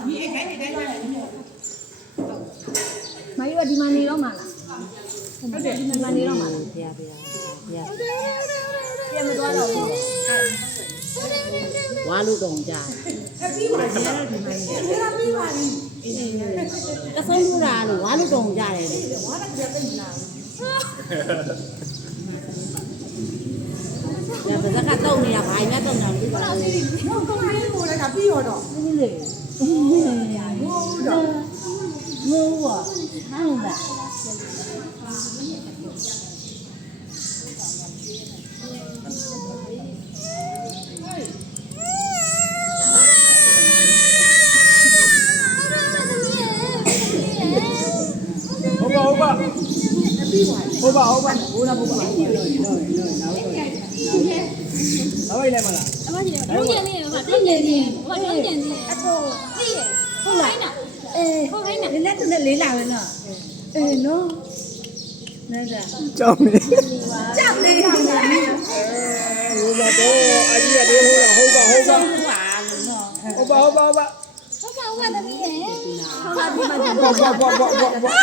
မကြီးကဒီမှာနေတော့မှာလားဟုတ်တယ်ဒီမှာနေတော့မှာလားဖေဖေပြန်မသွားတော့ဘူးဝါလူတုံကြပြီးပါလေဒီမှာနေပြီးပါလေအဆုံးထူတာလို့ဝါလူတုံကြတယ်လေဝါကကြသိမလားဒါပဇက်ကတော့နေတာဘာမှတော့တော့ဘူးဟုတ်လားစီဟုတ်ကောင်းလေးကိုလည်းဒါပြီးတော့ဘူးလေဟုတ်တော့မိုးဝဟောင်းတာဟုတ်ပါဟုတ်ပါဘိုးလားဘိုးပါနောက်လိုက်မလားအမကြီးတို့ကျန်နေတယ်ဘာပြင်းနေတယ်ဘာပြောင်းကျန်နေတယ်အကိုသိရဟုတ်လားဟုတ်ခိုင်းတာလက်တူနဲ့လေးလာပဲနော်နော်နဲဒါကြောက်နေကြောက်နေတယ်ဟိုကတော့အကြီးရတယ်ဟုတ်ပါဟုတ်ပါသမီးရဲ့ဟုတ်ပါသမီးရဲ့